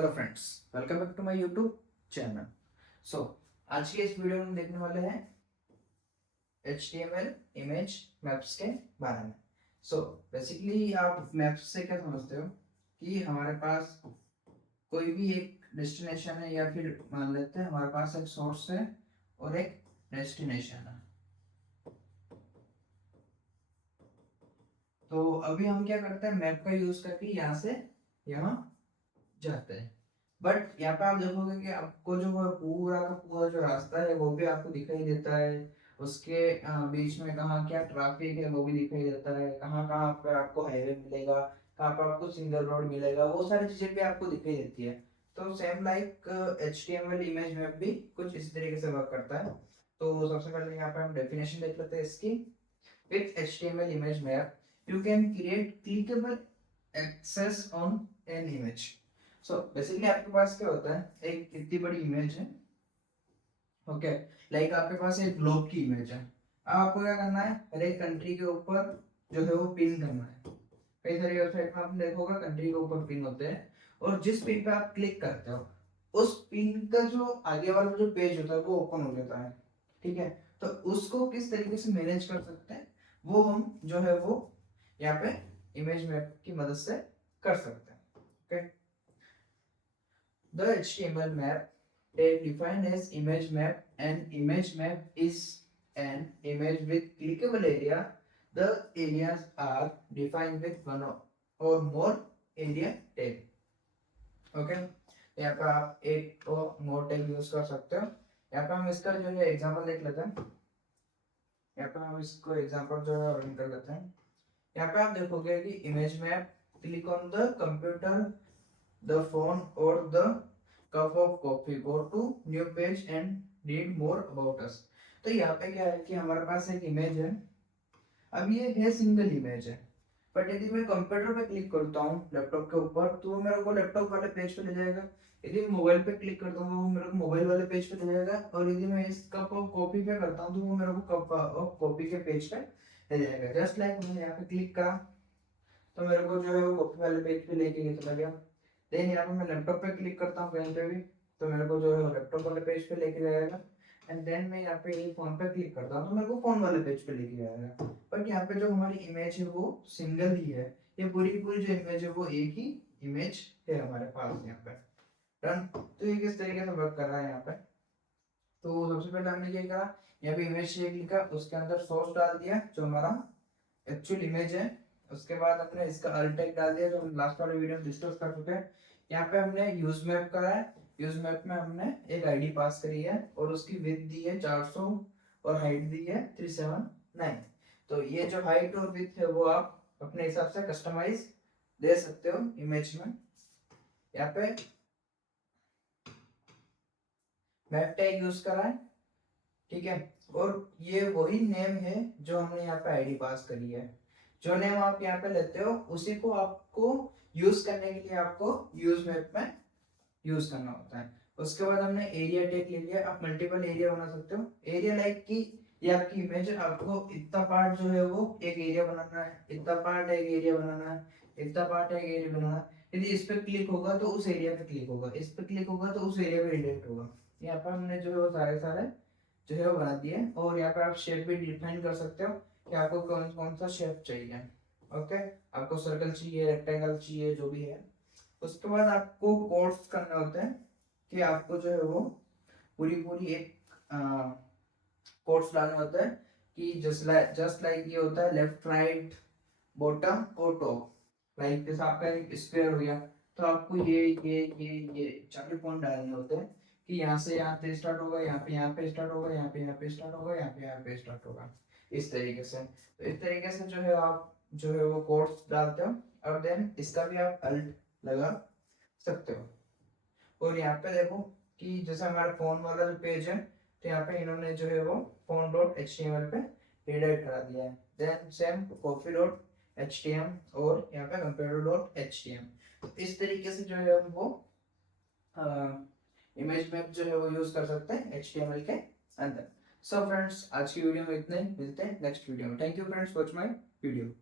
Hello friends, welcome back to my YouTube channel. So आज की इस वीडियो में हम देखने वाले हैं HTML इमेज मैप्स के बारे में। सो बेसिकली आप मैप्स से क्या समझते हो कि हमारे पास कोई भी एक डेस्टिनेशन है, या फिर मान लेते हैं हमारे पास एक सोर्स है और एक डेस्टिनेशन है। तो अभी हम क्या करते हैं, मैप का यूज करके यहाँ से यहाँ जाते हैं। बट यहाँ पे आप देखोगे कि आपको जो वो पूरा का पूरा जो रास्ता है वो भी आपको दिखाई देता है। उसके बीच में कहाँ क्या ट्रैफिक है वो भी दिखाई देता है, कहाँ कहाँ पे आपको हाईवे मिलेगा, कहाँ पे आपको सिंगल रोड मिलेगा, वो सारी चीजें भी आपको दिखाई देती है। तो same like HTML image map भी कुछ इसी तरीके से वर्क करता है। तो सबसे पहले यहाँ पे हम डेफिनेशन देख लेते हैं इसकी। With HTML image map, you can create clickable access on an image. So basically आपके पास क्या होता है, एक इतनी बड़ी इमेज है, ओके, लाइक आपके पास एक ग्लोब की इमेज है। अब आपको क्या करना है, हर एक कंट्री के ऊपर जो है वो पिन करना है। कई सारी वेबसाइट में आपने देखा होगा कंट्री के ऊपर पिन होते हैं, और जिस पिन पे आप क्लिक करते हो उस पिन का जो आगे वाला जो पेज होता है वो ओपन हो जाता है। ठीक है, तो उसको किस तरीके से मैनेज कर सकते हैं वो हम जो है वो यहाँ पे इमेज मैप की मदद से कर सकते हैं। Okay, the HTML map tag defined as image map. An image map is an image with clickable area. The areas are defined with one or more area tag. Okay, यहाँ पे आप एक और मोर टैग यूज कर सकते हो। यहाँ पे हम इसका जो है एग्जांपल देख लेते हैं। यहाँ पे हम इसको एग्जांपल जो है रन कर लेते हैं। यहाँ पे आप देखोगे कि image map, click on the computer, the phone और the cup of coffee, go to new page and read more about us. तो यहाँ पे क्या है कि हमारे पास एक इमेज है। अब ये है सिंगल इमेज है, बट यदि मैं कंप्यूटर पे क्लिक करता हूँ लैपटॉप के ऊपर तो वो मेरे को लैपटॉप वाले पेज पे ले जाएगा। यदि मैं मोबाइल पे क्लिक करता हूँ वो मेरे को मोबाइल वाले पेज पे ले जाएगा, और यदि मैं इस कप ऑफ कॉफी पे करता हूँ तो वो मेरे को कप ऑफ कॉफी के पेज पे ले जाएगा। जस्ट लाइक मैंने यहाँ पे क्लिक करा तो मेरे को जो है वो कॉपी वाले पेज पे लेके चला गया। देन यहाँ पे मैं लैपटॉप पे क्लिक करता हूँ कहीं पे भी तो मेरे को जो है लैपटॉप वाले पेज पे लेके जाएगा। एंड देन मैं यहाँ पे ये फोन पे क्लिक करता हूँ तो मेरे को फोन वाले पेज पे लेके जाएगा। बट यहाँ पे जो हमारी इमेज है वो सिंगल ही है। ये पूरी की पूरी जो इमेज है वो एक ही इमेज है हमारे पास यहाँ पे। डन। तो ये किस तरीके से वर्क कर रहा है यहाँ पे। तो सबसे पहले हमने क्या करा, यहाँ पे इमेज शेप लिखा, उसके अंदर सोर्स डाल दिया जो हमारा एक्चुअल इमेज है। उसके बाद हमने इसका अल्ट टैग डाल दिया जो हम लास्ट वाले वीडियो में डिस्कस कर चुके हैं। यहाँ पे हमने यूज मैप करा है। यूज मैप में हमने एक आईडी पास करी है और उसकी विड्थ दी है 400 और हाइट दी है 379। तो ये जो हाइट और विड्थ है वो आप अपने हिसाब से कस्टमाइज दे सकते हो इमेज में। यहाँ पे मैप टैग यूज करा है, ठीक है। और ये वही नेम है जो हमने यहाँ पे आईडी पास करी है। जो नेम आप यहाँ पे लेते हो उसी को आपको यूज करने के लिए आपको यूज मैप में यूज करना होता है। उसके बाद हमने एरिया टेक ले लिया। आप मल्टीपल एरिया बना सकते हो। एरिया लाइक की ये आपकी इमेज है, आपको इतना पार्ट जो है वो एक एरिया बनाना है, इतना पार्ट एक एरिया बनाना है, इतना पार्ट एक एरिया बनाना है। यदि इस पे क्लिक होगा तो उस एरिया पे क्लिक होगा, इस पे क्लिक होगा तो उस एरिया पे रिडायरेक्ट होगा। यहाँ पर हमने जो है वो सारे सारे जो है वो बना दिए। और यहाँ पे आप शेप भी डिफाइन कर सकते हो कि आपको कौन कौन सा शेप चाहिए। ओके, आपको सर्कल चाहिए, रेक्टेंगल चाहिए, जो भी है। उसके बाद आपको कोड्स करने होते हैं कि आपको जो है वो पूरी पूरी एक कोड्स डालने होते हैं कि जस्ट लाइक ये होता है लेफ्ट राइट बॉटम और टॉप। लाइक जैसे आपका एक स्क्वायर हो गया तो आपको ये 4 पॉइंट डालने होते हैं कि यहाँ से यहाँ पे स्टार्ट होगा, यहाँ पे स्टार्ट होगा, यहाँ पे स्टार्ट होगा, यहाँ पे स्टार्ट होगा। इस तरीके से, तो इस तरीके से जो है आप जो है वो कोड्स डालते हो। और देन इसका भी आप अल्ट लगा सकते हो। और यहाँ पे देखो कि जैसे हमारा फोन वाला जो पेज है तो यहाँ पे इन्होंने जो है वो phone dot H T M L पे रिडायरेक्ट करा दिया है। Then same coffee dot H T M और यहाँ पे computer dot H T M. तो इस तरीके से जो है हम वो इमेज मैप जो है वो यूज कर सकते हैं एच टी एम एल के अंदर। सो फ्रेंड्स, आज की वीडियो में इतना ही, मिलते हैं नेक्स्ट वीडियो में। Thank you friends, watch my video.